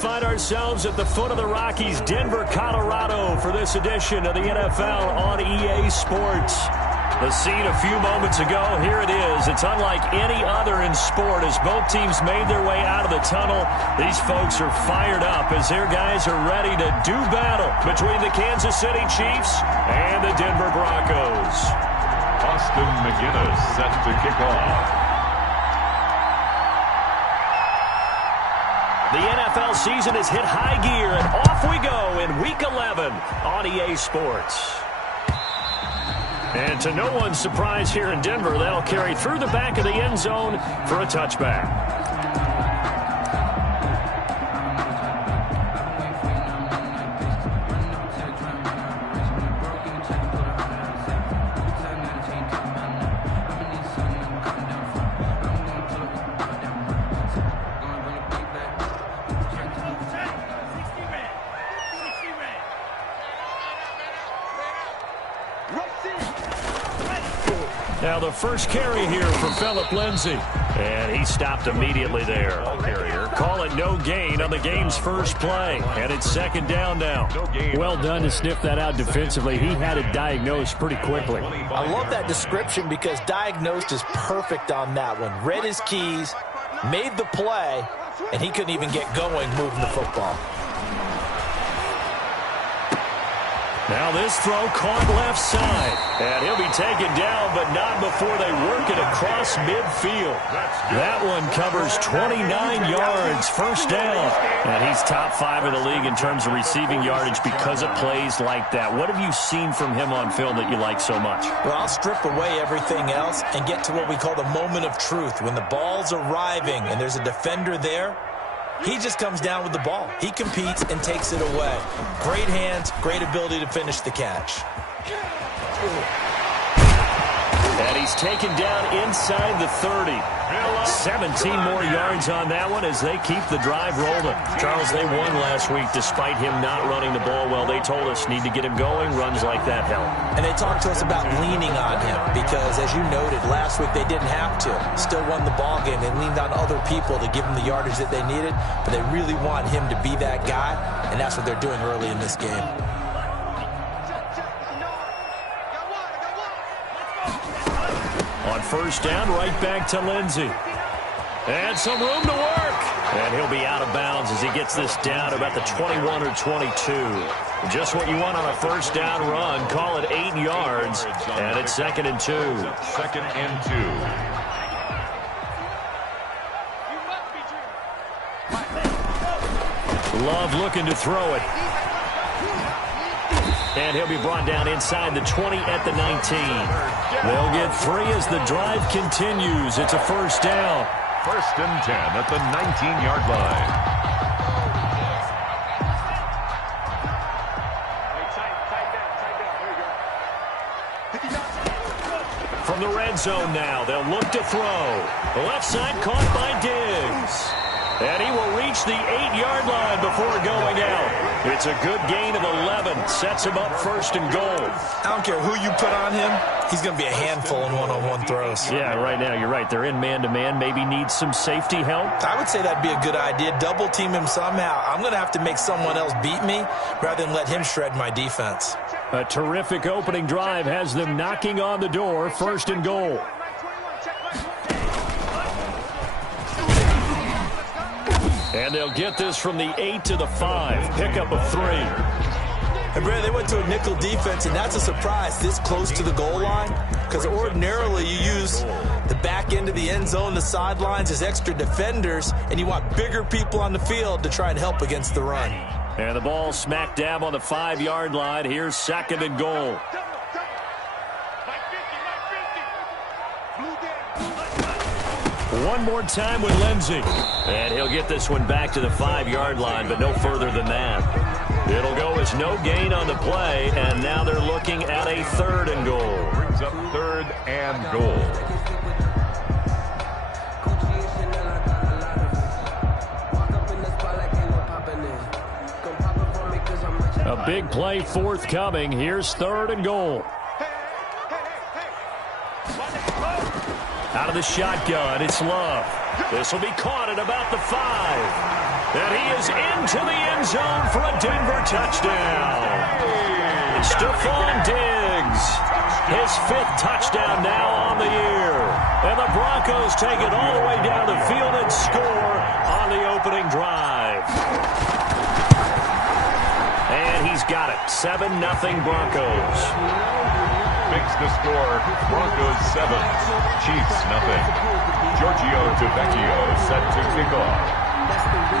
find ourselves at the foot of the Rockies, Denver, Colorado, for this edition of the NFL on EA Sports. The scene a few moments ago, here it is. It's unlike any other in sport as both teams made their way out of the tunnel. These folks are fired up as their guys are ready to do battle between the Kansas City Chiefs and the Denver Broncos. Austin McGinnis set to kick off. The NFL season has hit high gear, and off we go in Week 11 on EA Sports. And to no one's surprise here in Denver, they'll carry through the back of the end zone for a touchback. Now the first carry here for Phillip Lindsay. And he stopped immediately there. Call it no gain on the game's first play. And it's second down now. Well done to sniff that out defensively. He had it diagnosed pretty quickly. I love that description because diagnosed is perfect on that one. Read his keys, made the play, and he couldn't even get going moving the football. Now this throw caught left side. And he'll be taken down, but not before they work it across midfield. That one covers 29 yards, first down. And he's top 5 in the league in terms of receiving yardage because of plays like that. What have you seen from him on film that you like so much? Well, I'll strip away everything else and get to what we call the moment of truth. When the ball's arriving and there's a defender there, he just comes down with the ball. He competes and takes it away. Great hands, great ability to finish the catch. And he's taken down inside the 30. 17 more yards on that one as they keep the drive rolling. Charles, they won last week despite him not running the ball well. They told us need to get him going. Runs like that help. And they talked to us about leaning on him because, as you noted, last week they didn't have to. Still won the ball game. They leaned on other people to give them the yardage that they needed, but they really want him to be that guy, and that's what they're doing early in this game. On first down, right back to Lindsay. And some room to work. And he'll be out of bounds as he gets this down about the 21 or 22. Just what you want on a first down run. Call it 8 yards. And it's 2nd and 2. 2nd and 2. Love looking to throw it. And he'll be brought down inside the 20 at the 19. They'll get 3 as the drive continues. It's a first down. 1st and 10 at the 19-yard line. From the red zone now, they'll look to throw. The left side caught by Diggs. And he will reach the 8-yard line before going out. It's a good gain of 11. Sets him up 1st and goal. I don't care who you put on him. He's going to be a handful in one-on-one throws. Yeah, right now, you're right. They're in man-to-man. Maybe needs some safety help. I would say that'd be a good idea. Double team him somehow. I'm going to have to make someone else beat me rather than let him shred my defense. A terrific opening drive has them knocking on the door. 1st and goal. And they'll get this from the 8 to the 5. Pickup of 3. And Brad, they went to a nickel defense, and that's a surprise this close to the goal line. Because ordinarily you use the back end of the end zone, the sidelines as extra defenders, and you want bigger people on the field to try and help against the run. And the ball smack dab on the 5-yard line. Here's 2nd and goal. One more time with Lindsay. And he'll get this one back to the 5-yard line, but no further than that. It'll go as no gain on the play, and now they're looking at a 3rd and goal. Brings up 3rd and goal. A big play forthcoming. Here's 3rd and goal. Out of the shotgun, it's Love. This will be caught at about the 5. And he is into the end zone for a Denver touchdown. Stephon Diggs, his 5th touchdown now on the year. And the Broncos take it all the way down the field and score on the opening drive. And he's got it. 7-0 Broncos. Makes the score Broncos 7, Chiefs nothing. Giorgio DeVecchio set to kick off.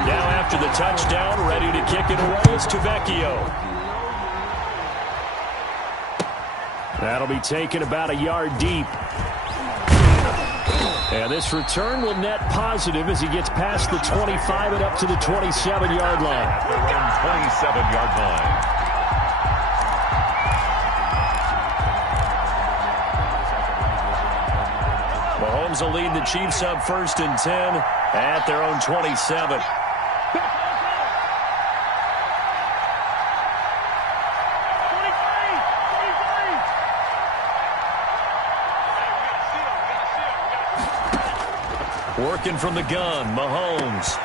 Now after the touchdown, ready to kick it away is DeVecchio. That'll be taken about a yard deep. And this return will net positive as he gets past the 25 and up to the 27-yard line. At their own 27-yard line. Mahomes will lead the Chiefs up 1st and 10 at their own 27. Working from the gun, Mahomes.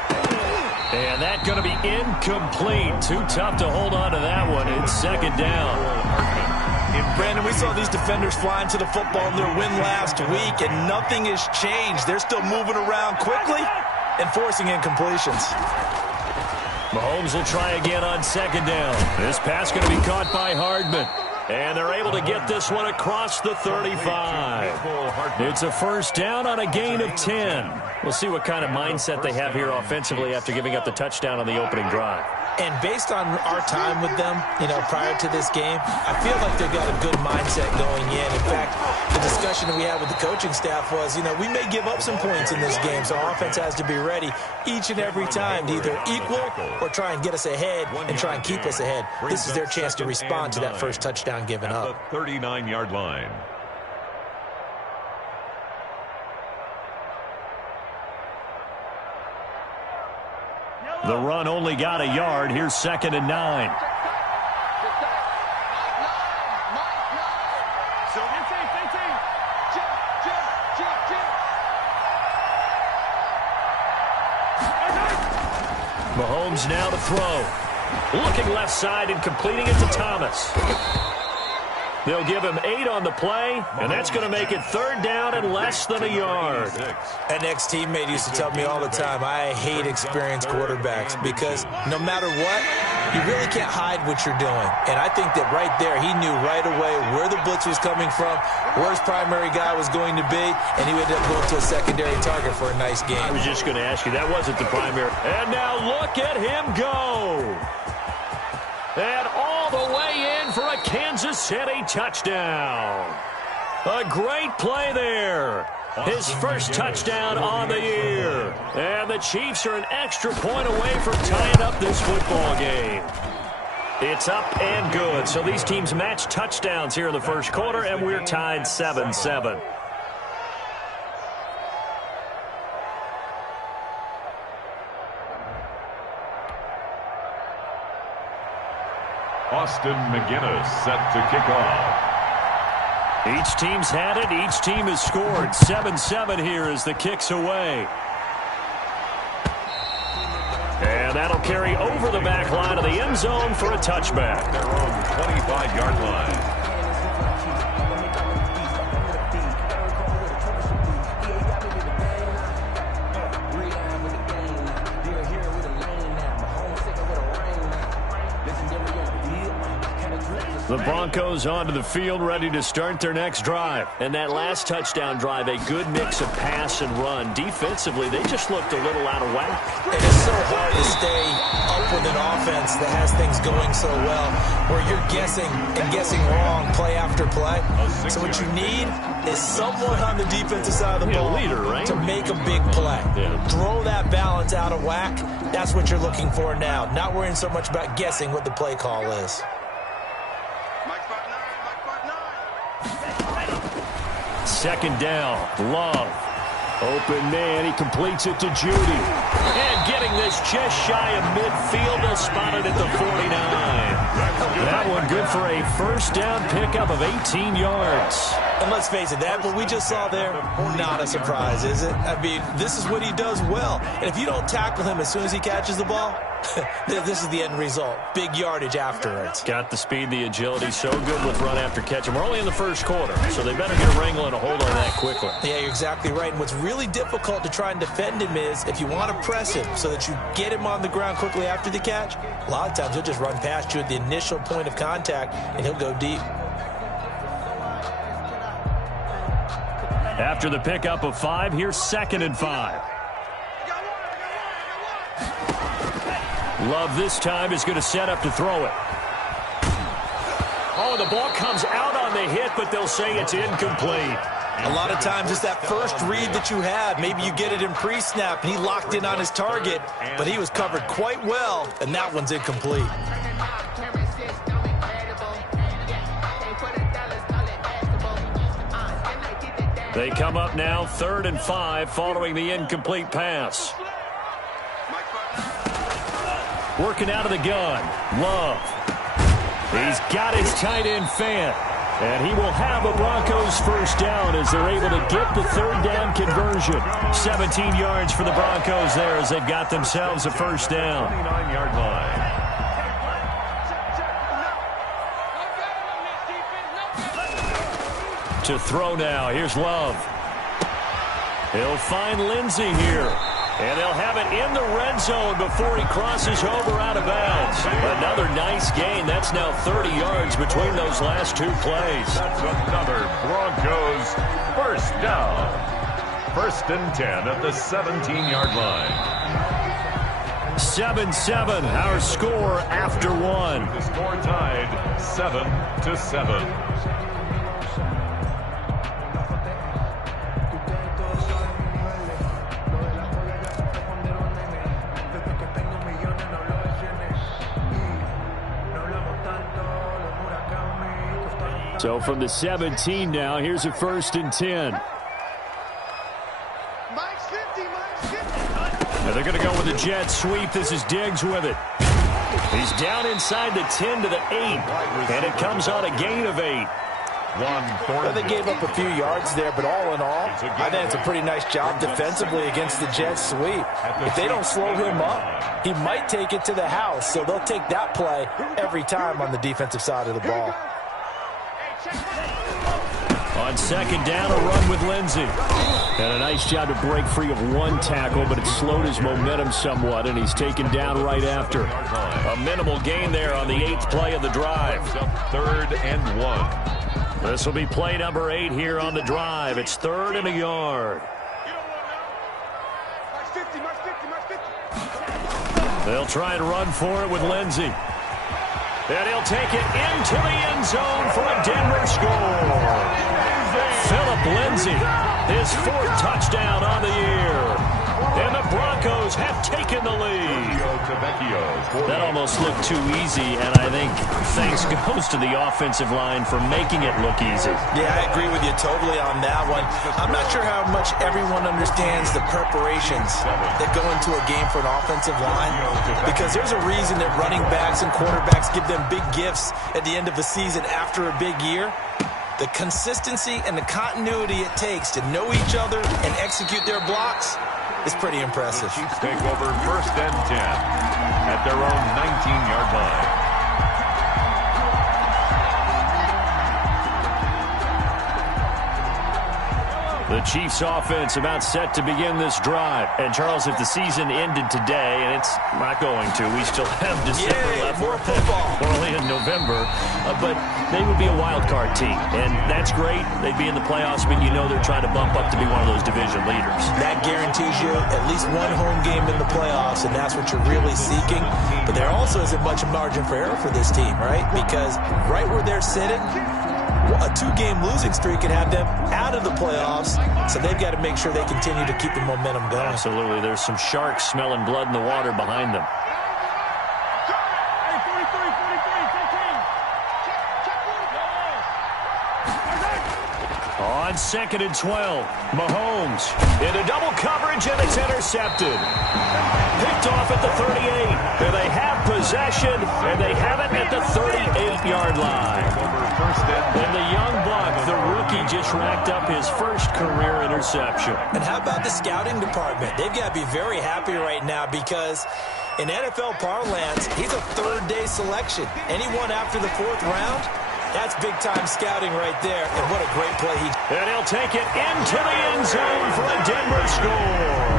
And that's going to be incomplete. Too tough to hold on to that one. It's 2nd down. Brandon, we saw these defenders flying to the football in their win last week, and nothing has changed. They're still moving around quickly and forcing incompletions. Mahomes will try again on 2nd down. This pass going to be caught by Hardman. And they're able to get this one across the 35. It's a 1st down on a gain of 10. We'll see what kind of mindset they have here offensively after giving up the touchdown on the opening drive. And based on our time with them, prior to this game, I feel like they've got a good mindset going in. In fact, the discussion that we had with the coaching staff was, we may give up some points in this game, so our offense has to be ready each and every time to either equal or try and get us ahead and try and keep us ahead. This is their chance to respond to that first touchdown given up. The 39-yard line. The run only got a yard. Here's 2nd and 9. Mahomes now to throw. Looking left side and completing it to Thomas. They'll give him 8 on the play, and that's going to make it 3rd down and less than a yard. An ex-teammate used to tell me all the time, I hate experienced quarterbacks because no matter what, you really can't hide what you're doing. And I think that right there, he knew right away where the blitz was coming from, where his primary guy was going to be, and he ended up going to a secondary target for a nice game. I was just going to ask you, that wasn't the primary. And now look at him go. And all the way in for a Kansas City touchdown. A great play there. His first touchdown on the year. And the Chiefs are an extra point away from tying up this football game. It's up and good. So these teams match touchdowns here in the first quarter, and we're tied 7-7. Austin McGinnis set to kick off. Each team's had it. Each team has scored. 7-7 here as the kick's away. And that'll carry over the back line of the end zone for a touchback. Their own 25-yard line. The Broncos onto the field, ready to start their next drive. And that last touchdown drive, a good mix of pass and run. Defensively, they just looked a little out of whack. It is so hard to stay up with an offense that has things going so well, where you're guessing and guessing wrong play after play. So what you need is someone on the defensive side of the ball leader, right? to make a big play. Yeah. Throw that balance out of whack. That's what you're looking for now. Not worrying so much about guessing what the play call is. Second down, Love. Open man, he completes it to Judy. And getting this just shy of midfield, they'll spot it at the 49. That one good for a first down pickup of 18 yards. And let's face it, that what we just saw there, not a surprise, is it? I mean, this is what he does well. And if you don't tackle him as soon as he catches the ball, this is the end result. Big yardage afterwards. Got the speed, the agility, so good with run after catch. And we're only in the first quarter, so they better get a wrangle and a hold on that quickly. Yeah, you're exactly right. And what's really difficult to try and defend him is if you want to press him so that you get him on the ground quickly after the catch, a lot of times he'll just run past you at the initial point of contact, and he'll go deep. After the pickup of 5, here's 2nd and 5. Love this time is going to set up to throw it. Oh, the ball comes out on the hit, but they'll say it's incomplete. A lot of times it's that first read that you have. Maybe you get it in pre-snap, and he locked in on his target, but he was covered quite well, and that one's incomplete. They come up now 3rd and 5 following the incomplete pass. Working out of the gun. Love. He's got his tight end fan. And he will have a Broncos first down as they're able to get the 3rd down conversion. 17 yards for the Broncos there as they've got themselves a first down. 29-yard line. To throw now. Here's Love. He'll find Lindsey here. And they'll have it in the red zone before he crosses over out of bounds. Another nice gain. That's now 30 yards between those last 2 plays. That's another Broncos first down. 1st and 10 at the 17-yard line. 7-7, our score after 1. The score tied 7-7. So from the 17 now, here's a 1st and 10. Now they're going to go with a jet sweep. This is Diggs with it. He's down inside the 10 to the 8, and it comes on a gain of 8. Well, they gave up a few yards there, but all in all, I think it's a pretty nice job defensively against the jet sweep. If they don't slow him up, he might take it to the house, so they'll take that play every time on the defensive side of the ball. On 2nd down, a run with Lindsey. And a nice job to break free of 1 tackle, but it slowed his momentum somewhat, and he's taken down right after. A minimal gain there on the 8th play of the drive. 3rd and 1. This will be play number 8 here on the drive. It's 3rd and a yard. They'll try and run for it with Lindsey. And he'll take it into the end zone for a Denver score. Philip Lindsay, his 4th touchdown on the year. And the Broncos have taken the lead. That almost looked too easy, and I think thanks goes to the offensive line for making it look easy. Yeah, I agree with you totally on that one. I'm not sure how much everyone understands the preparations that go into a game for an offensive line, because there's a reason that running backs and quarterbacks give them big gifts at the end of the season after a big year. The consistency and the continuity it takes to know each other and execute their blocks is pretty impressive. The Chiefs take over 1st and 10 at their own 19-yard line. The Chiefs offense about set to begin this drive. And Charles, if the season ended today, and it's not going to, we still have December left. More football. We're only in November, but they would be a wild card team. And that's great. They'd be in the playoffs, but you know they're trying to bump up to be one of those division leaders. That guarantees you at least 1 home game in the playoffs, and that's what you're really seeking. But there also isn't much margin for error for this team, right? Because right where they're sitting, a 2-game losing streak could have them out of the playoffs, so they've got to make sure they continue to keep the momentum going. Absolutely. There's some sharks smelling blood in the water behind them. On 2nd and 12, Mahomes into double coverage, and it's intercepted. Picked off at the 38. And they have possession, and they have it at the 38-yard line. And the young buck, the rookie, just racked up his first career interception. And how about the scouting department? They've got to be very happy right now because in NFL parlance, he's a third-day selection. Anyone after the 4th round, that's big-time scouting right there, and what a great play he did. And he'll take it into the end zone for a Denver score.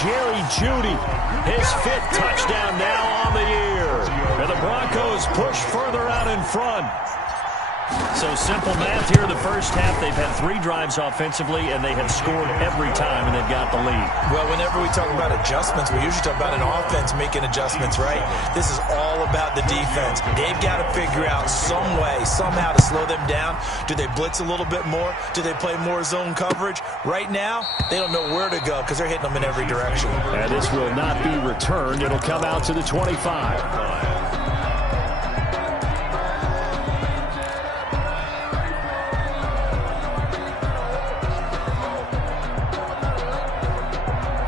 Jerry Jeudy, his 5th touchdown now on the year. And the Broncos push further out in front. So simple math here in the first half. They've had 3 drives offensively, and they have scored every time, and they've got the lead. Well, whenever we talk about adjustments, we usually talk about an offense making adjustments, right? This is all about the defense. They've got to figure out some way, somehow to slow them down. Do they blitz a little bit more? Do they play more zone coverage? Right now, they don't know where to go because they're hitting them in every direction. And this will not be returned. It'll come out to the 25.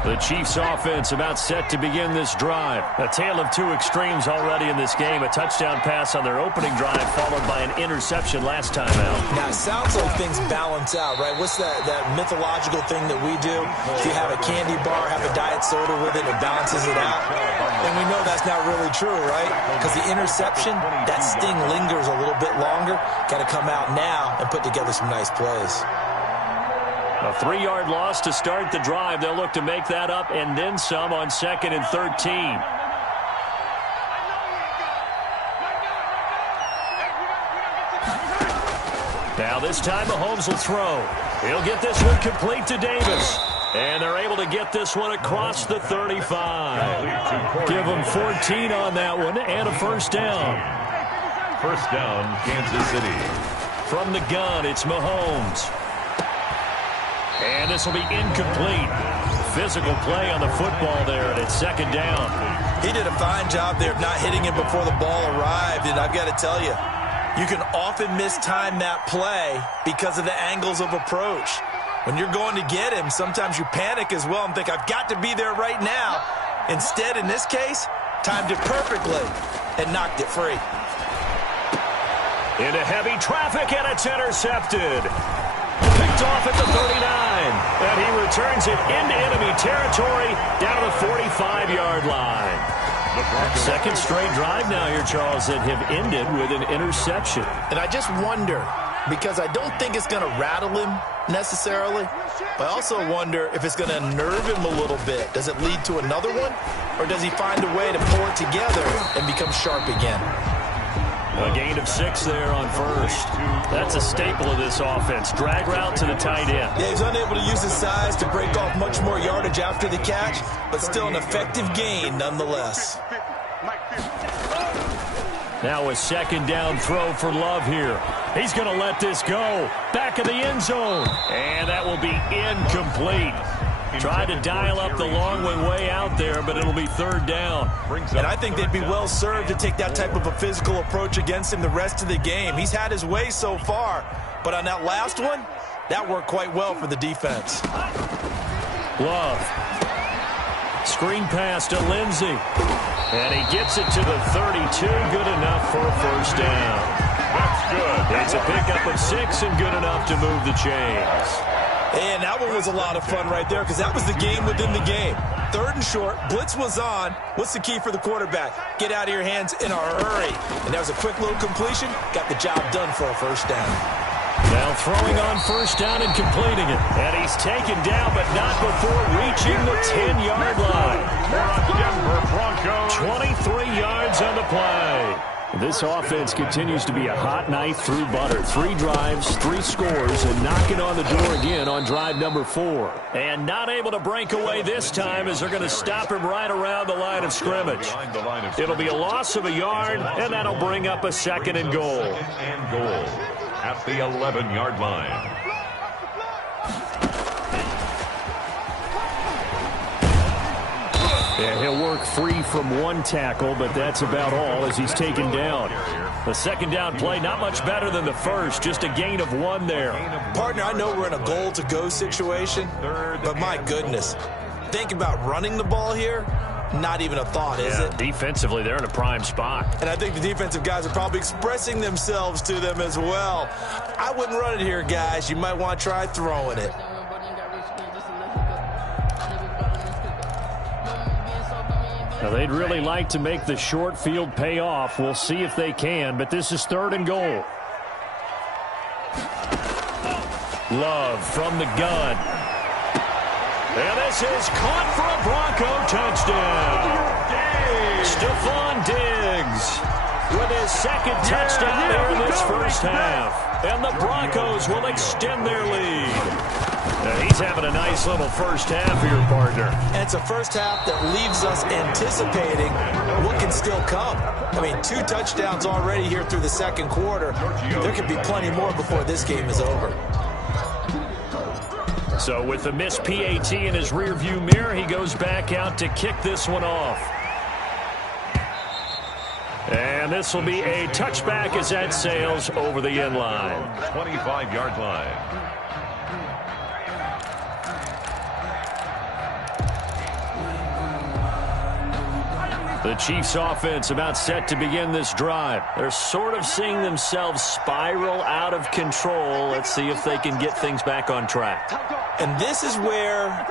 The Chiefs offense about set to begin this drive. A tale of 2 extremes already in this game. A touchdown pass on their opening drive followed by an interception last time out. Now, it sounds like things balance out, right? What's that mythological thing that we do? If you have a candy bar, have a diet soda with it, it balances it out. And we know that's not really true, right? Because the interception, that sting lingers a little bit longer. Got to come out now and put together some nice plays. A 3-yard loss to start the drive. They'll look to make that up and then some on 2nd and 13. Now this time Mahomes will throw. He'll get this one complete to Davis. And they're able to get this one across the 35. Give them 14 on that one and a first down. First down, Kansas City. From the gun, it's Mahomes. And this will be incomplete. Physical play on the football there, and it's 2nd down. He did a fine job there of not hitting him before the ball arrived, and I've got to tell you, you can often mistime that play because of the angles of approach. When you're going to get him, sometimes you panic as well and think, I've got to be there right now. Instead, in this case, timed it perfectly and knocked it free. Into heavy traffic, and it's intercepted. Picked off at the 39, and he returns it into enemy territory down to the 45-yard line. 2nd straight drive now here, Charles, that have ended with an interception. And I just wonder, because I don't think it's going to rattle him necessarily, but I also wonder if it's going to unnerve him a little bit. Does it lead to another one, or does he find a way to pull it together and become sharp again? A gain of 6 there on first. That's a staple of this offense. Drag route to the tight end. Yeah, he's unable to use his size to break off much more yardage after the catch, but still an effective gain nonetheless. Now a 2nd down throw for Love here. He's going to let this go. Back of the end zone. And that will be incomplete. Tried to dial up the long way out there, but it'll be 3rd down. And I think they'd be well served to take that type of a physical approach against him the rest of the game. He's had his way so far, but on that last one, that worked quite well for the defense. Love. Screen pass to Lindsey. And he gets it to the 32. Good enough for a first down. That's good. It's a pickup of 6 and good enough to move the chains. And that one was a lot of fun right there because that was the game within the game. 3rd and short, blitz was on. What's the key for the quarterback? Get out of your hands in a hurry. And that was a quick little completion. Got the job done for a first down. Now throwing on first down and completing it. And he's taken down, but not before reaching the 10-yard line. Denver Broncos. 23 yards on the play. This offense continues to be a hot knife through butter. 3 drives, 3 scores, and knocking on the door again on drive number 4. And not able to break away this time as they're going to stop him right around the line of scrimmage. It'll be a loss of a yard, and that'll bring up a 2nd and goal. And goal at the 11-yard line. And he'll work free from 1 tackle, but that's about all as he's taken down. The second down play, not much better than the first, just a gain of 1 there. Partner, I know we're in a goal-to-go situation, but my goodness, think about running the ball here. Not even a thought, is it? Defensively, they're in a prime spot. And I think the defensive guys are probably expressing themselves to them as well. I wouldn't run it here, guys. You might want to try throwing it. Now, they'd really like to make the short field pay off. We'll see if they can, but this is 3rd and goal. Love from the gun. And this is caught for a Bronco touchdown. Stephon Diggs with his second touchdown here in this first half. And the Broncos will extend their lead. Now he's having a nice little first half here, partner. And it's a first half that leaves us anticipating what can still come. I mean, 2 touchdowns already here through the second quarter. There could be plenty more before this game is over. So with the missed PAT in his rearview mirror, he goes back out to kick this one off. And this will be a touchback as that sails over the end line. 25-yard line. The Chiefs offense about set to begin this drive. They're sort of seeing themselves spiral out of control. Let's see if they can get things back on track. And this is where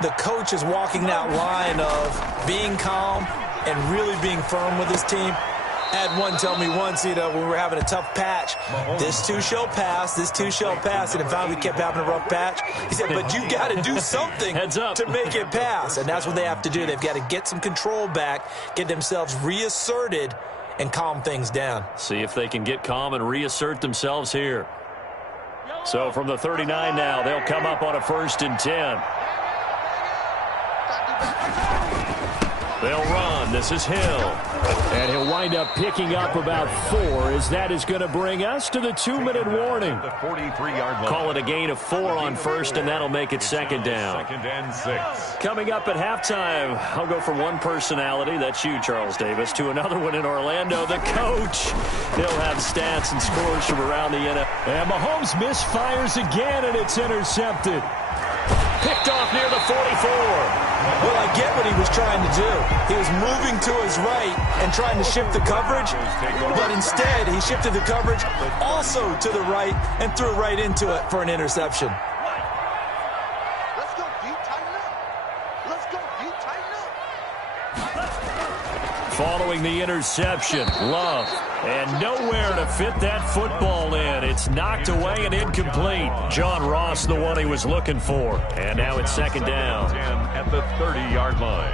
the coach is walking that line of being calm and really being firm with his team. I had one tell me once, when we were having a tough patch, this too shall pass, this too shall pass, and finally we kept having a rough patch. He said, but you got to do something to make it pass, and that's what they have to do. They've got to get some control back, get themselves reasserted, and calm things down. See if they can get calm and reassert themselves here. So from the 39 now, they'll come up on a 1st and 10. They'll run. This is Hill. And he'll wind up picking up about 4, as that is going to bring us to the 2-minute warning. The 43-yard line. Call it a gain of 4 on 1st, and that'll make it 2nd down. 2nd and 6. Coming up at halftime, I'll go from one personality, that's you, Charles Davis, to another one in Orlando, the coach. He'll have stats and scores from around the NFL. And Mahomes misfires again, and it's intercepted. Picked off near the 44. Well, I get what he was trying to do. He was moving to his right and trying to shift the coverage, but instead he shifted the coverage also to the right and threw right into it for an interception. Let's go deep, tighten up. Let's go deep, tighten up. Following the interception, Love. And nowhere to fit that football in. It's knocked away and incomplete. John Ross, the one he was looking for. And now it's 2nd down. 10 at the 30-yard line.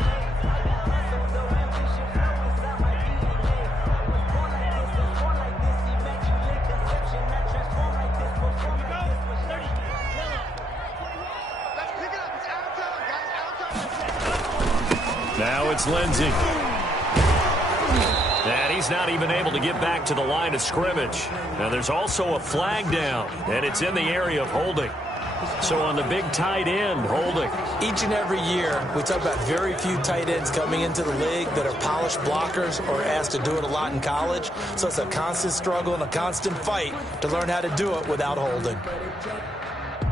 Let's pick it up. It's out of time, guys. Out of time. Now it's Lindsey. And he's not even able to get back to the line of scrimmage. Now there's also a flag down, and it's in the area of holding. So on the big tight end, holding. Each and every year, we talk about very few tight ends coming into the league that are polished blockers or asked to do it a lot in college. So it's a constant struggle and a constant fight to learn how to do it without holding.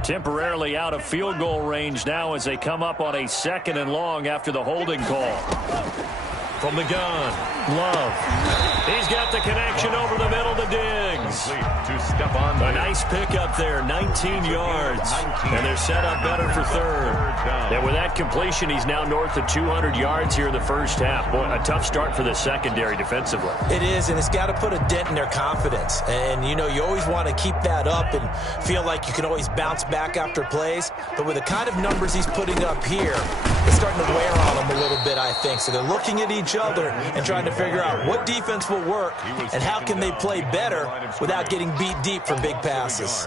Temporarily out of field goal range now as they come up on a 2nd and long after the holding call. From the gun, Love. He's got the connection over the middle to Diggs. To Stephon Diggs. A nice pickup there, 19 yards. And they're set up better for 3rd. And with that completion, he's now north of 200 yards here in the first half. Boy, a tough start for the secondary defensively. It is, and it's got to put a dent in their confidence. And, you always want to keep that up and feel like you can always bounce back after plays. But with the kind of numbers he's putting up here, it's starting to wear on them a little bit, I think. So they're looking at each other and trying to figure out what defense will work and how can they play better without getting beat deep for big passes.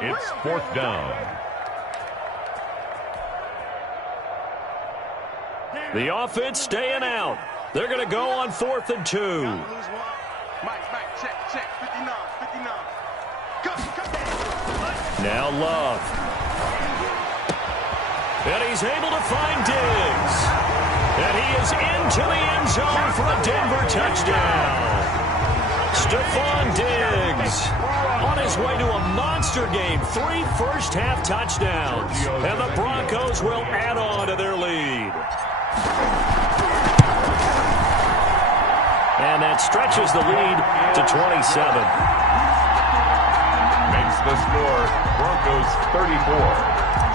It's 4th down. The offense staying out. They're going to go on 4th and 2. Mike, check, 59. Now Love. And he's able to find Diggs. And he is into the end zone for a Denver touchdown. Stephon Diggs on his way to a monster game. 3 first-half touchdowns. And the Broncos will add on to their lead. And that stretches the lead to 27. Makes the score Broncos 34,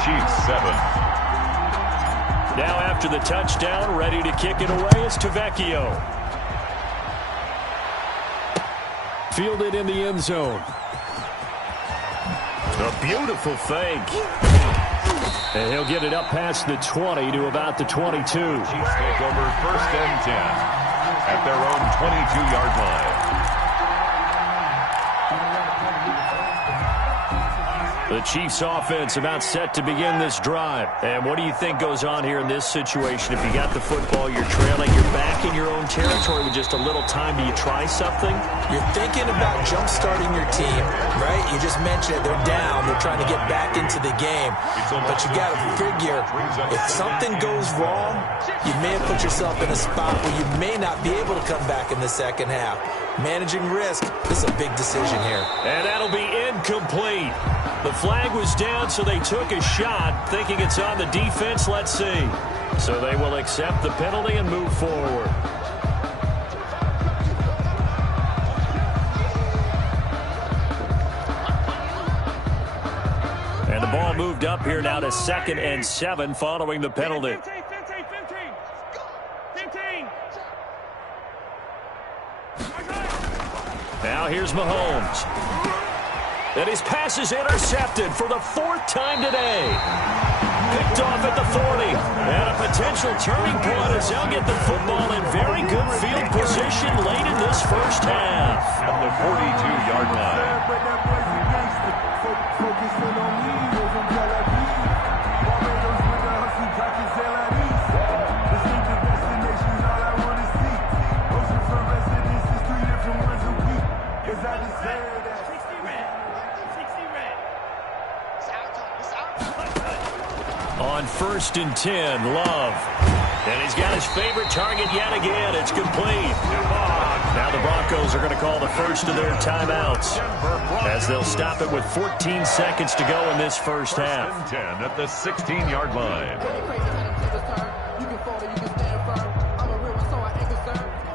Chiefs 7. Now after the touchdown, ready to kick it away is Tavecchio. Fielded in the end zone. A beautiful fake. And he'll get it up past the 20 to about the 22. Chiefs take over 1st and 10 at their own 22-yard line. The Chiefs offense about set to begin this drive. And what do you think goes on here in this situation? If you got the football, you're trailing, you're back in your own territory with just a little time. Do you try something? You're thinking about jump-starting your team, right? You just mentioned it. They're down. They're trying to get back into the game. But you got to figure, if something goes wrong, you may have put yourself in a spot where you may not be able to come back in the second half. Managing risk, this is a big decision here. And that'll be incomplete. The flag was down, so they took a shot, thinking it's on the defense. Let's see. So they will accept the penalty and move forward. And the ball moved up here now to 2nd and 7 following the penalty. 15. Now here's Mahomes. And his pass is intercepted for the 4th time today. Picked off at the 40. And a potential turning point as they'll get the football in very good field position late in this first half. At the 42-yard line. On 1st and 10, Love. And he's got his favorite target yet again. It's complete. Now the Broncos are going to call the first of their timeouts as they'll stop it with 14 seconds to go in this first half. 1st and 10 at the 16-yard line.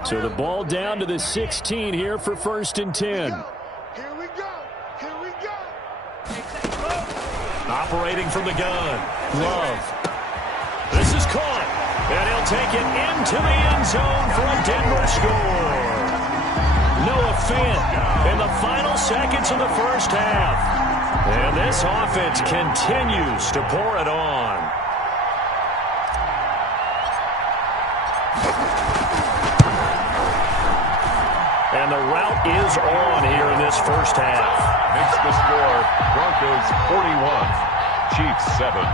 So the ball down to the 16 here for 1st and 10. Here we go. Operating from the gun. Love. This is caught. And he'll take it into the end zone for a Denver score. Noah Fant in the final seconds of the first half. And this offense continues to pour it on. And the route is on here in this first half. Makes the score Broncos 41, Chiefs 7.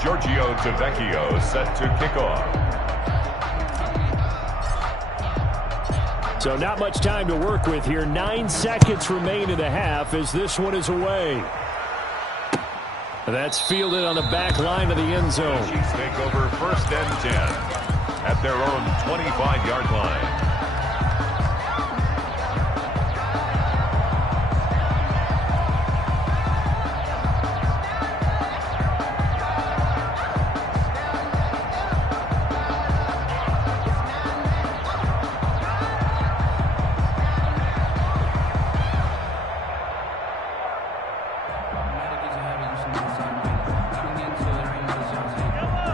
Giorgio Tavecchio set to kick off. So not much time to work with here. 9 seconds remain in the half as this one is away. That's fielded on the back line of the end zone. Chiefs take over 1st and 10 at their own 25-yard line.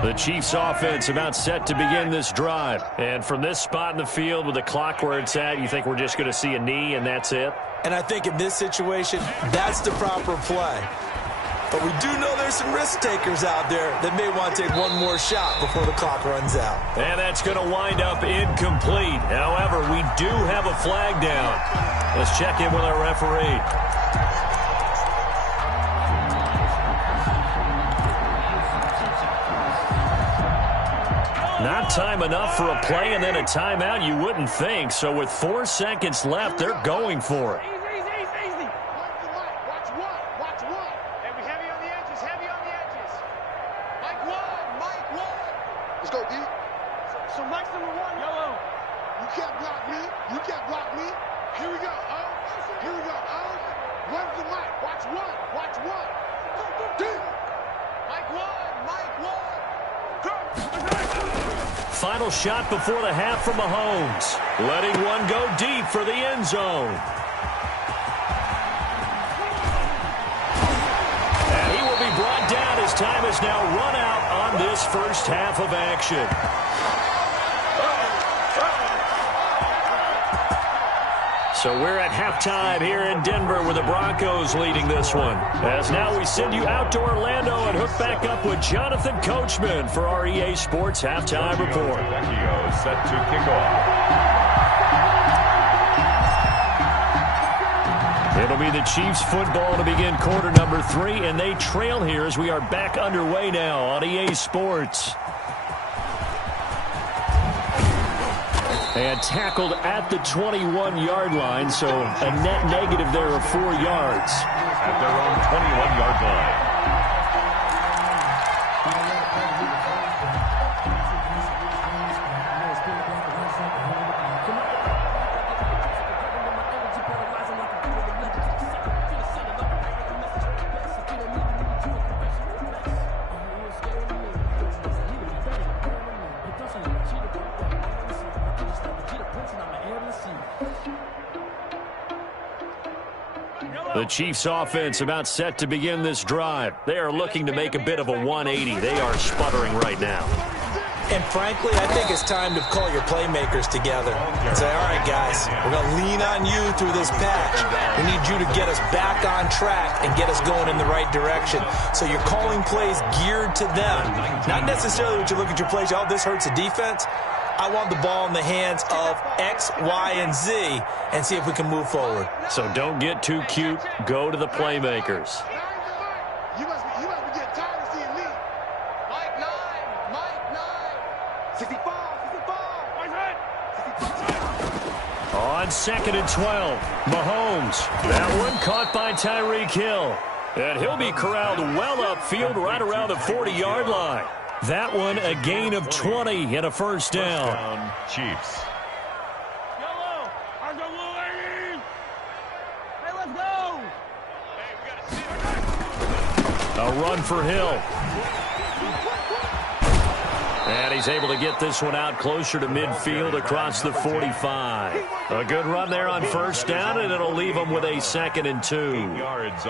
The Chiefs offense about set to begin this drive. And from this spot in the field with the clock where it's at, you think we're just going to see a knee and that's it? And I think in this situation, that's the proper play. But we do know there's some risk takers out there that may want to take one more shot before the clock runs out. And that's going to wind up incomplete. However, we do have a flag down. Let's check in with our referee. Not time enough for a play and then a timeout, you wouldn't think. So with 4 seconds left, they're going for it. Easy. Watch one. Hey, we heavy on the edges. Mike one. Let's go, D. block me. You can't block me. Here we go. Oh, here we go. Oh, run to the mic. Watch one. Watch one. Mike one. Mike one. Final shot before the half from Mahomes. Letting one go deep for the end zone. And he will be brought down as time is now run out on this first half of action. So we're at halftime here in Denver with the Broncos leading this one. As now we send you out to Orlando and hook back up with Jonathan Coachman for our EA Sports Halftime Report. Vecchio set to kick off. It'll be the Chiefs football to begin quarter number 3, and they trail here as we are back underway now on EA Sports. And tackled at the 21-yard line, so a net negative there of 4 yards. At their own 21-yard line. The Chiefs offense about set to begin this drive. They are looking to make a bit of a 180. They are sputtering right now. And frankly, I think it's time to call your playmakers together and say, all right, guys, we're going to lean on you through this patch. We need you to get us back on track and get us going in the right direction. So you're calling plays geared to them. Not necessarily what you look at your plays, oh, this hurts the defense. I want the ball in the hands of X, Y, and Z and see if we can move forward. So don't get too cute. Go to the playmakers. You must be getting tired of seeing me. Mike 9. Mike 9. 65. 65. On 2nd and 12, Mahomes. That one caught by Tyreek Hill. And he'll be corralled well upfield right around the 40-yard line. That one a gain of 20 and a first down. Chiefs. Yellow. Our go blue, ladies. Hey, let's go. Hey, we got to see. A run for Hill. And he's able to get this one out closer to midfield across the 45. A good run there on first down, and it'll leave him with a 2nd and 2.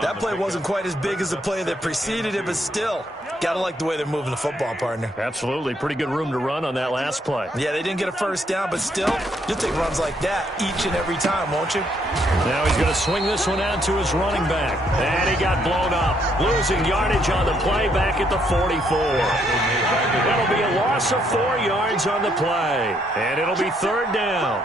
That play wasn't quite as big as the play that preceded it, but still, got to like the way they're moving the football, partner. Absolutely. Pretty good room to run on that last play. Yeah, they didn't get a first down, but still, you'll take runs like that each and every time, won't you? Now he's going to swing this one out to his running back. And he got blown up. Losing yardage on the play back at the 44. That'll be a loss of 4 yards on the play. And it'll be 3rd down.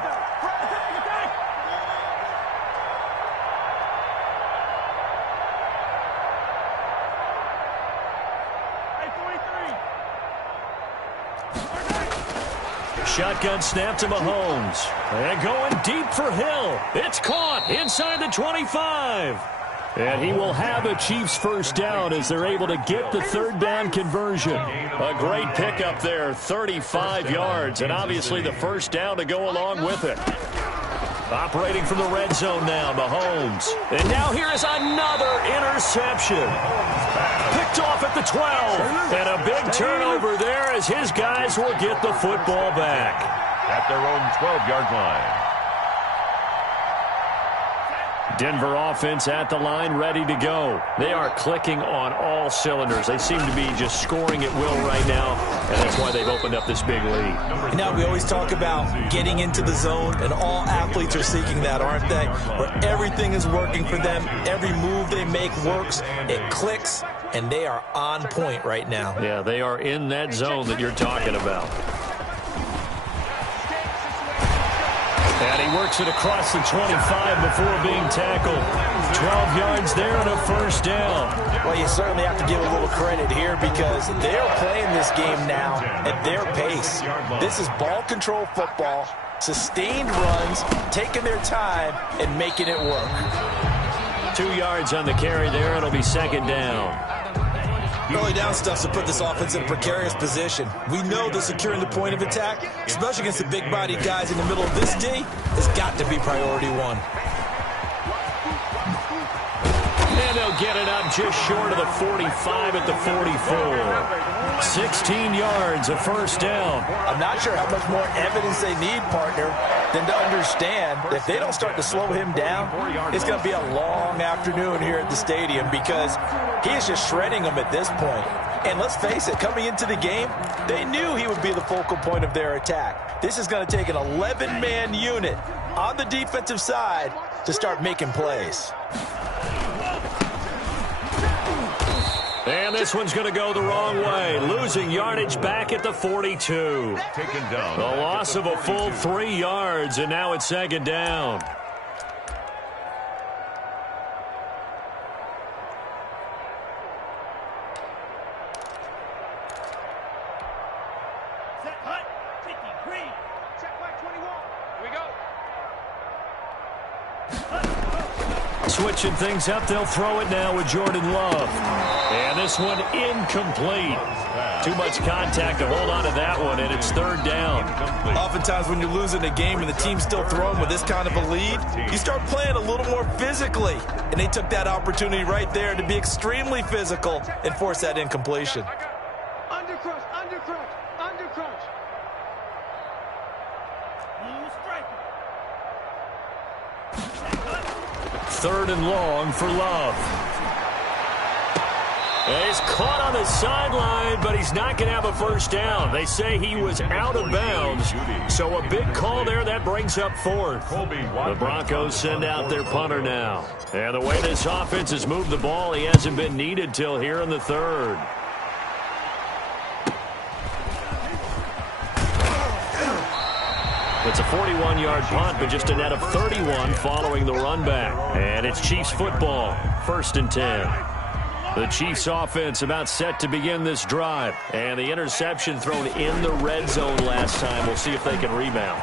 Shotgun snap to Mahomes. And going deep for Hill. It's caught inside the 25. And he will have a Chiefs first down as they're able to get the 3rd down conversion. A great pickup there, 35 yards, and obviously the first down to go along with it. Operating from the red zone now, Mahomes. And now here is another interception. Picked off at the 12. And a big turnover there as his guys will get the football back. At their own 12-yard line. Denver offense at the line, ready to go. They are clicking on all cylinders. They seem to be just scoring at will right now, and that's why they've opened up this big lead. Now, we always talk about getting into the zone, and all athletes are seeking that, aren't they? Where everything is working for them. Every move they make works. It clicks, and they are on point right now. Yeah, they are in that zone that you're talking about. And he works it across the 25 before being tackled. 12 yards there and a first down. Well, you certainly have to give a little credit here because they're playing this game now at their pace. This is ball control football, sustained runs, taking their time, and making it work. 2 yards on the carry there. It'll be 2nd down. Early down stuff to put this offense in a precarious position. We know that securing the point of attack, especially against the big-bodied guys in the middle of this D, has got to be priority one. And they'll get it up just short of the 45 at the 44. 16 yards, a first down. I'm not sure how much more evidence they need, partner, than to understand if they don't start to slow him down, it's going to be a long afternoon here at the stadium because he is just shredding them at this point. And let's face it, coming into the game, they knew he would be the focal point of their attack. This is going to take an 11-man unit on the defensive side to start making plays. And this one's going to go the wrong way. Losing yardage back at the 42. Taken down. The loss of a full 3 yards, and now it's second down. Set, hut, 50, green. Check back 21. Here we go. Switching things up, they'll throw it now with Jordan Love. And this one incomplete. Too much contact to hold on to that one, and it's third down. Oftentimes when you're losing a game and the team's still throwing with this kind of a lead, you start playing a little more physically. And they took that opportunity right there to be extremely physical and force that incompletion. Under crunch, under crunch, under crunch. Blue striker. Third and long for Love. He's caught on the sideline, but he's not going to have a first down. They say he was out of bounds, so a big call there. That brings up fourth. The Broncos send out their punter now. And the way this offense has moved the ball, he hasn't been needed till here in the third. It's a 41-yard punt, but just a net of 31 following the run back. And it's Chiefs football, 1st and 10. The Chiefs offense about set to begin this drive. And the interception thrown in the red zone last time. We'll see if they can rebound.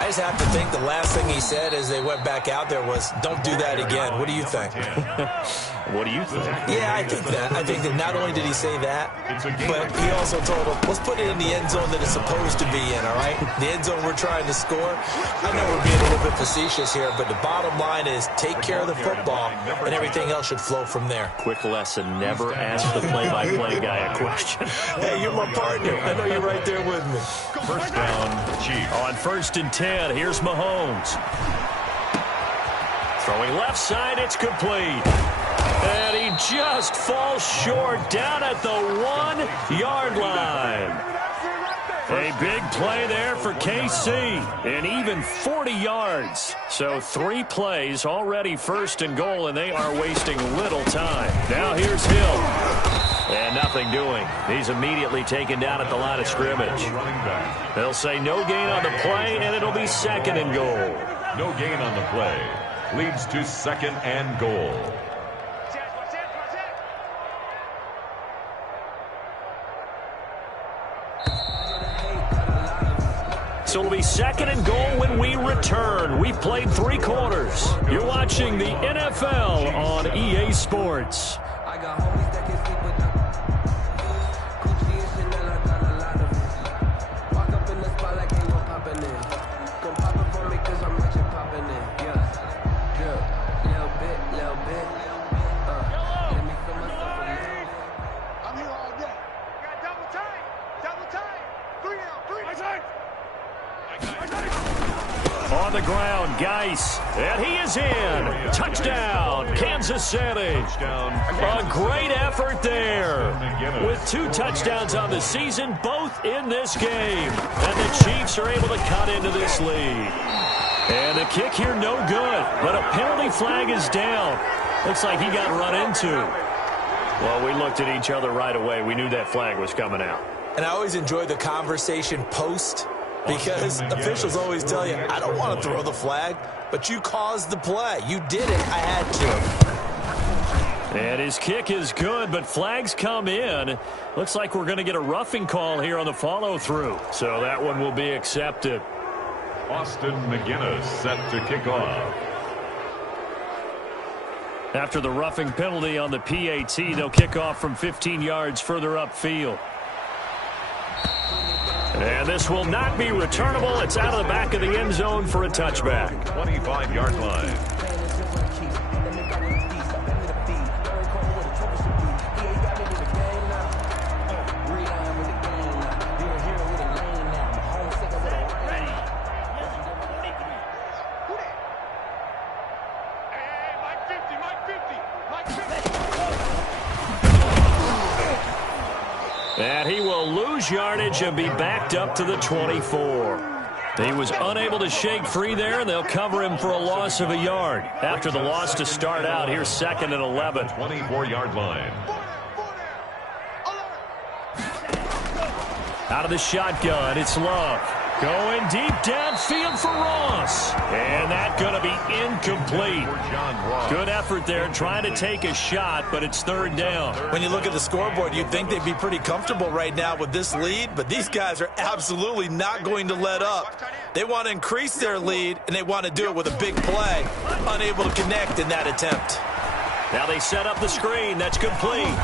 I just have to think the last thing he said as they went back out there was, don't do that again. What do you think? What do you think? Yeah, I think that. I think that not only did he say that, but he also told them, let's put it in the end zone that it's supposed to be in, all right? The end zone we're trying to score. I know we're being a little bit facetious here, but the bottom line is take care of the football, and everything else should flow from there. Quick lesson, never ask the play-by-play guy a question. Hey, you're my partner. I know you're right there with me. First down, Chiefs. On 1st and 10, here's Mahomes. Throwing left side, it's complete. And he just falls short down at the 1-yard line. A big play there for KC, and even 40 yards. So 3 plays, already 1st and goal, and they are wasting little time. Now here's Hill. And nothing doing. He's immediately taken down at the line of scrimmage. They'll say no gain on the play, and it'll be 2nd and goal. No gain on the play. Leads to 2nd and goal. So it'll be 2nd and goal when we return. We've played 3 quarters. You're watching the NFL on EA Sports. I got homies that can sleep with Gucci and Chanel, I got a lot of it. Walk up in the spot like ain't no poppin' in. Come pop it for me cause I'm rich and poppin' in. Yeah, little bit. Let me feel myself a little bit. I'm here all day. Got double time. 3 down, 3. My time. On the ground, Geis, and he is in. Touchdown, Kansas City. A great effort there. With 2 touchdowns on the season, both in this game. And the Chiefs are able to cut into this lead. And the kick here, no good. But a penalty flag is down. Looks like he got run into. Well, we looked at each other right away. We knew that flag was coming out. And I always enjoy the conversation post, because officials always tell you, I don't want to throw the flag, but you caused the play. You did it. I had to. And his kick is good, but flags come in. Looks like we're going to get a roughing call here on the follow-through. So that one will be accepted. Austin McGinnis set to kick off. After the roughing penalty on the PAT, they'll kick off from 15 yards further upfield. And this will not be returnable. It's out of the back of the end zone for a touchback. 25-yard line. And he will lose yardage and be backed up to the 24. He was unable to shake free there, and they'll cover him for a loss of a yard. After the loss to start out, here's 2nd and 11. 24-yard line. Out of the shotgun, it's Love. Going deep downfield for Ross. And that's going to be incomplete. Good effort there trying to take a shot, but it's 3rd down. When you look at the scoreboard, you'd think they'd be pretty comfortable right now with this lead, but these guys are absolutely not going to let up. They want to increase their lead, and they want to do it with a big play. Unable to connect in that attempt. Now they set up the screen. That's complete.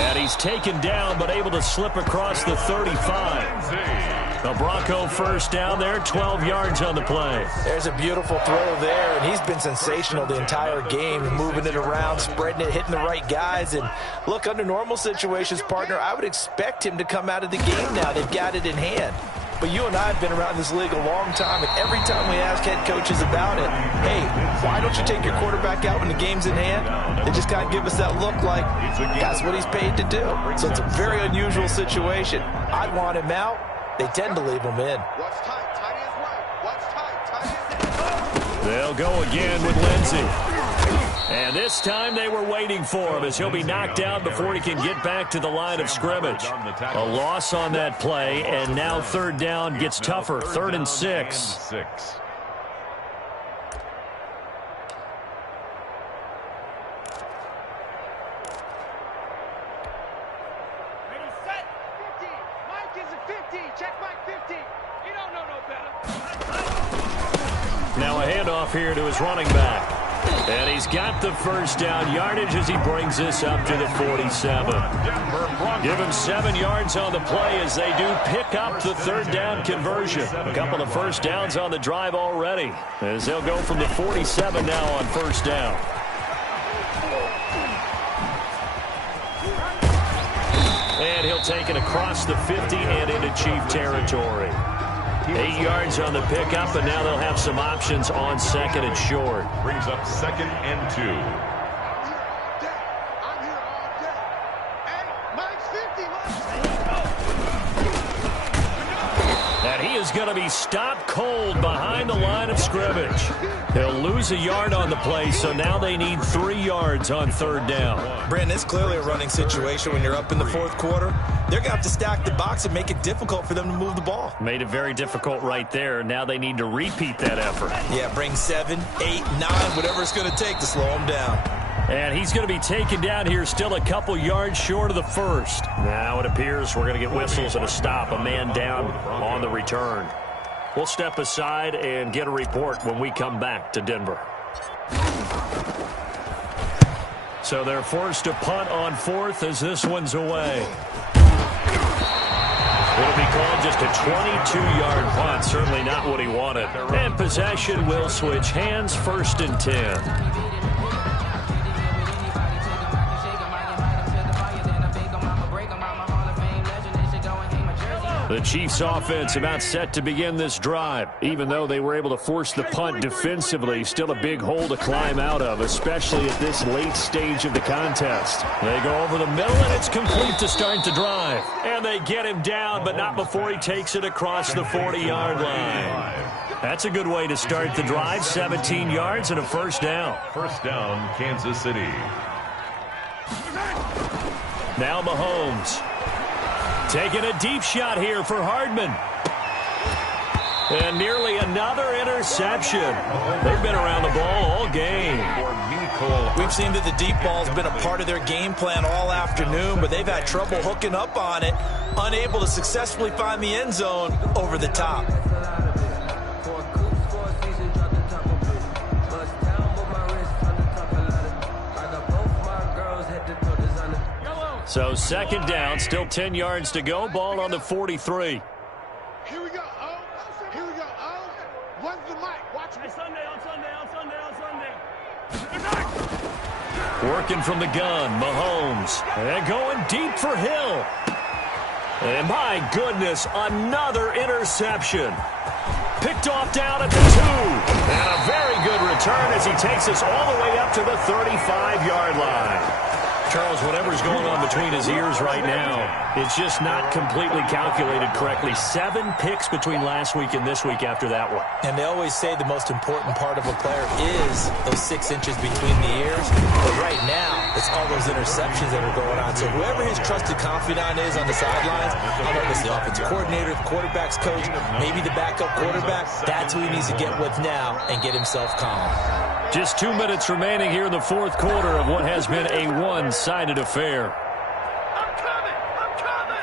And he's taken down, but able to slip across the 35. The Bronco first down there, 12 yards on the play. There's a beautiful throw there, and he's been sensational the entire game, moving it around, spreading it, hitting the right guys. And look, under normal situations, partner, I would expect him to come out of the game now. They've got it in hand. But you and I have been around this league a long time, and every time we ask head coaches about it, hey, why don't you take your quarterback out when the game's in hand? They just kind of give us that look like that's what he's paid to do. So it's a very unusual situation. I'd want him out. They tend to leave him in. They'll go again with Lindsey. And this time they were waiting for him as he'll be knocked down before he can get back to the line of scrimmage. A loss on that play, and now 3rd down gets tougher. 3rd and 6. Now a handoff here to his running back. And he's got the first down yardage as he brings this up to the 47. Give him 7 yards on the play as they do pick up the 3rd down conversion. A couple of first downs on the drive already as they'll go from the 47 now on 1st down. And he'll take it across the 50 and into Chief territory. 8 yards on the pickup, and now they'll have some options on 2nd and short. Brings up 2nd and 2. And he is going to be stopped cold behind the line of scrimmage. He'll lose a yard on the play, so now they need 3 yards on 3rd down. Brandon, it's clearly a running situation when you're up in the 4th quarter. They're going to have to stack the box and make it difficult for them to move the ball. Made it very difficult right there. Now they need to repeat that effort. Yeah, bring 7, 8, 9, whatever it's going to take to slow him down. And he's going to be taken down here still a couple yards short of the 1st. Now it appears we're going to get whistles and a stop. A man down on the return. We'll step aside and get a report when we come back to Denver. So they're forced to punt on 4th as this one's away. It'll be called just a 22-yard punt. Certainly not what he wanted. And possession will switch hands. 1st and 10. The Chiefs offense about set to begin this drive. Even though they were able to force the punt defensively, still a big hole to climb out of, especially at this late stage of the contest. They go over the middle, and it's complete to start the drive. And they get him down, but not before he takes it across the 40-yard line. That's a good way to start the drive. 17 yards and a 1st down. 1st down, Kansas City. Now Mahomes. Taking a deep shot here for Hardman. And nearly another interception. They've been around the ball all game. We've seen that the deep ball's been a part of their game plan all afternoon, but they've had trouble hooking up on it, unable to successfully find the end zone over the top. So second down, still 10 yards to go. Ball on the 43. Here we go. Oh, here we go. Oh, what's the mic? Watch me. Sunday. Working from the gun, Mahomes. And going deep for Hill. And my goodness, another interception. Picked off down at the 2. And a very good return as he takes us all the way up to the 35-yard line. Charles, whatever's going on between his ears right now, it's just not completely calculated correctly. 7 picks between last week and this week after that one. And they always say the most important part of a player is those 6 inches between the ears. But right now, it's all those interceptions that are going on. So whoever his trusted confidant is on the sidelines, I don't know if it's the offensive coordinator, the quarterback's coach, maybe the backup quarterback, that's who he needs to get with now and get himself calm. Just 2 minutes remaining here in the fourth quarter of what has been a one-sided affair.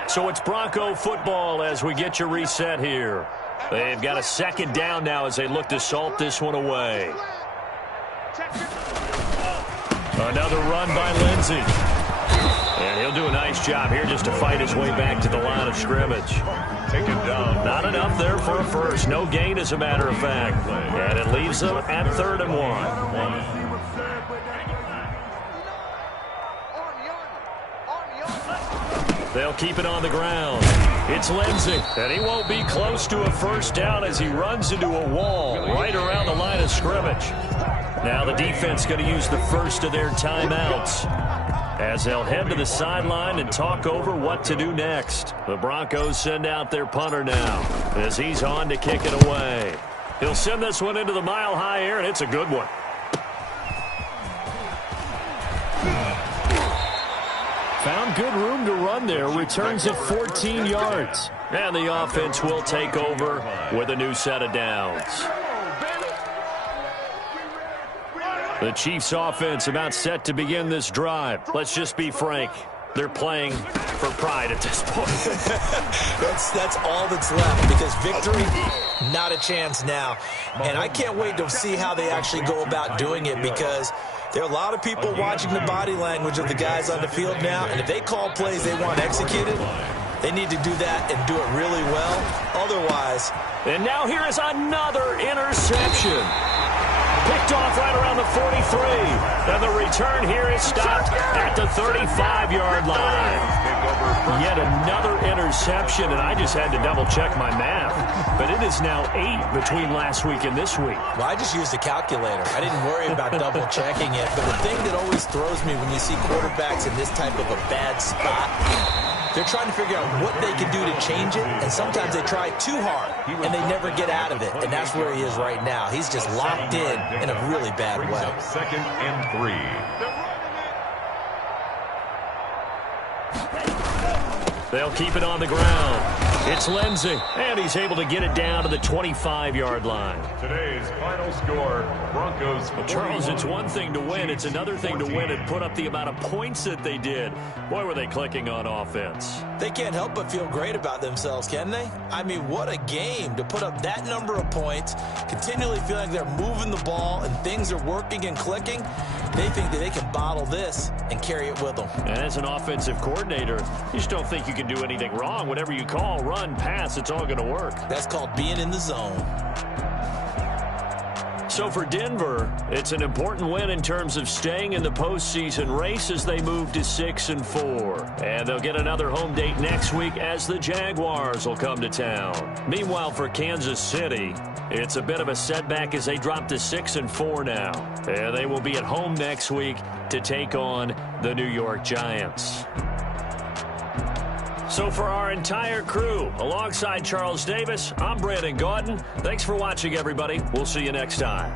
So it's Bronco football as we get your reset here. They've got a second down now as they look to salt this one away. Another run by Lindsey. And he'll do a nice job here just to fight his way back to the line of scrimmage. Taken down. Not enough there for a first. No gain, as a matter of fact. And it leaves them at 3rd and 1. They'll keep it on the ground. It's Lindsey, and he won't be close to a first down as he runs into a wall right around the line of scrimmage. Now the defense going to use the first of their timeouts as they'll head to the sideline and talk over what to do next. The Broncos send out their punter now as he's on to kick it away. He'll send this one into the mile-high air, and it's a good one. Found good room to run there. Returns at 14 yards. And the offense will take over with a new set of downs. The Chiefs' offense about set to begin this drive. Let's just be frank. They're playing for pride at this point. That's all that's left, because victory, not a chance now. And I can't wait to see how they actually go about doing it, because there are a lot of people watching the body language of the guys on the field now, and if they call plays they want executed, they need to do that and do it really well. Otherwise. And now here is another interception. Picked off right around the 43. And the return here is stopped at the 35-yard line. Yet another interception, and I just had to double-check my math. But it is now 8 between last week and this week. Well, I just used a calculator. I didn't worry about double-checking it. But the thing that always throws me when you see quarterbacks in this type of a bad spot, they're trying to figure out what they can do to change it, and sometimes they try too hard, and they never get out of it, and that's where he is right now. He's just locked in a really bad way. 2nd and 3. They'll keep it on the ground. It's Lindsey, and he's able to get it down to the 25-yard line. Today's final score, Broncos. Well, Charles, it's one thing to win. It's another thing to win and put up the amount of points that they did. Boy, were they clicking on offense. They can't help but feel great about themselves, can they? I mean, what a game to put up that number of points, continually feeling like they're moving the ball and things are working and clicking. They think that they can bottle this and carry it with them. And as an offensive coordinator, you just don't think you can do anything wrong. Whatever you call, run, pass, it's all going to work. That's called being in the zone. So for Denver, it's an important win in terms of staying in the postseason race as they move to 6-4. And they'll get another home date next week as the Jaguars will come to town. Meanwhile, for Kansas City, it's a bit of a setback as they drop to 6-4 now. And they will be at home next week to take on the New York Giants. So for our entire crew, alongside Charles Davis, I'm Brandon Gaudin. Thanks for watching, everybody. We'll see you next time.